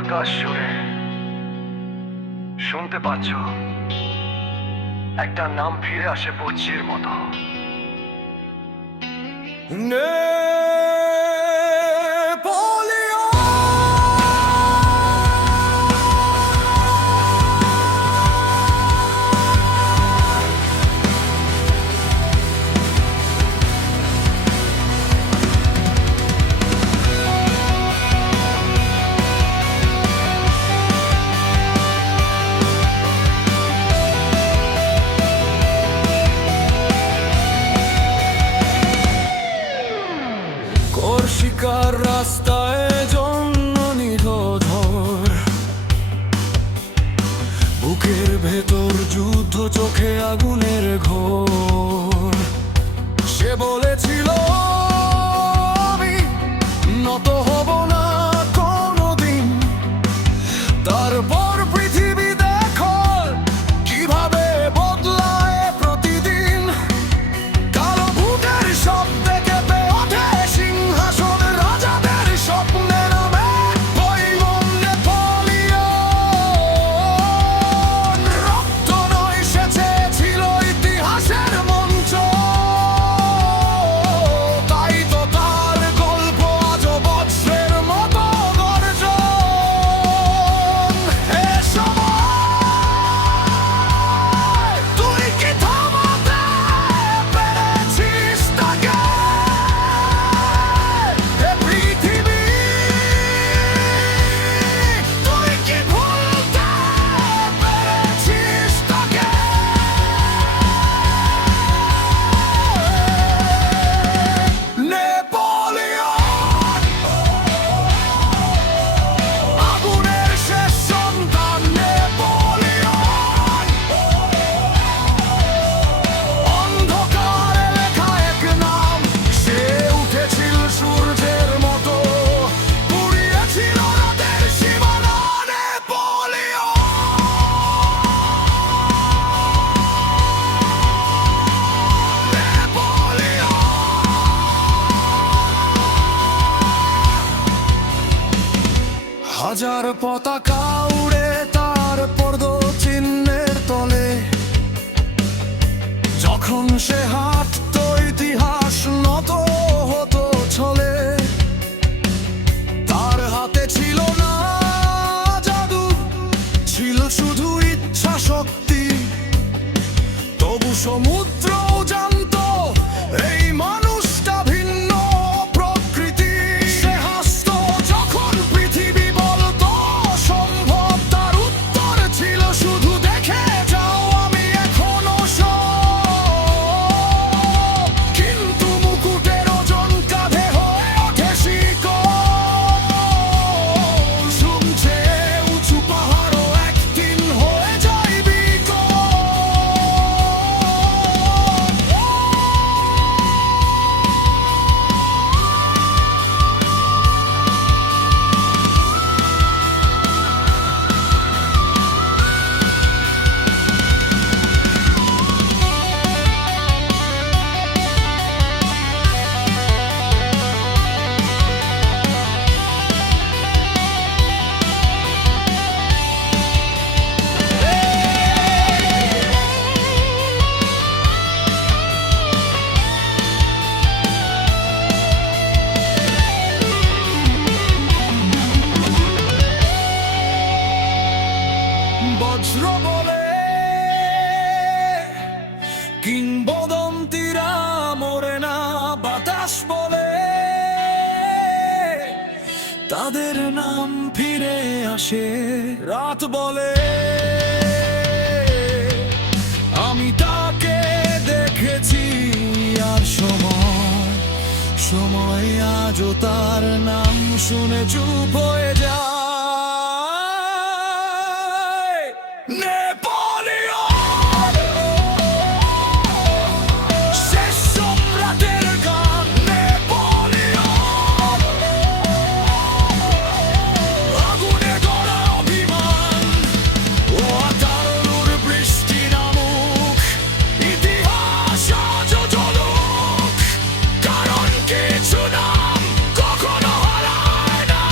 আকাশ জুড়ে শুনতে পাচ্ছ একটা নাম ফিরে আসে পক্ষীর মতো। শিকার রাস্তায় জন্য নিরোধর, বুকের ভেতর যুদ্ধ, চোখে আগুনের ঘোর। সে বলেছিল আমি নত হব না কোনোদিন। তারপর পৃথিবী দেখো কিভাবে বদলায় প্রতিদিন। কালো ভূতের শব্দে কেঁপে ওঠে সিংহাসন, রাজাদের স্বপ্নে নামে বৈমন নেপোলিয়ন। রক্ত নয়, সে চেয়েছিল ইতিহাসের মঞ্চ, তাই তো তার গল্প আজও বজ্রের মতো গর্জন। এ সময় তুই কি থামাতে পেরেছিস তাকে? এ পৃথিবী তুই কি ভুলতে পেরেছিস তাকে? নেপোলিয়ন, আগুনের শেষ সন্তান নেপোলিয়ন। অন্ধকারে লেখা এক নাম, সে উঠেছিল সূর্যের মতো, পুড়িয়েছিল রাতের সীমানা। Napoleon, Napoleon. হাজার পতাকা উড়ে তার পদচিহ্নের তলে, যখন সে হাঁটতো ইতিহাস নত হতো ছলে। তার হাতে ছিল না জাদু, ছিল শুধু ইচ্ছা শক্তি। তবু সমুদ্রও জানতো এই মানুষটা ভিন্ন প্রকৃতি। সে হাসতো যখন পৃথিবী বলতো সম্ভব, তার উত্তর ছিল শুধু দেখে যাও, আমি এখনো সব। কিন্তু মুকুটের ওজন কাঁধে হয়ে ওঠে শিকল, শুনছে উঁচু পাহাড়ও একদিন হয়ে যায় বিকল। বজ্র বলে কিংবদন্তিরা মরে না, বাতাস বলে তাদের নাম ফিরে আসে। রাত বলে আমি তাকে দেখেছি, আর সময় আজও তার নাম শুনে চুপ হয়ে যায়। নেপোলিয়ন, শেষ সম্রাটের গান। নেপোলিয়ন, আগুনে গড়া অভিমান। ও তারুর বৃষ্টি নামুক, ইতিহাস আজও জ্বলুক, কারণ কিছু নাম কখনো হারায় না।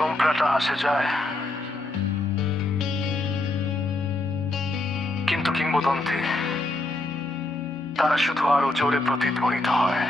সম্প্রাটা আসে যায়, কিন্তু কিংবদন্তি তারা শুধু আরো জোরে প্রতিধ্বনিত হয়।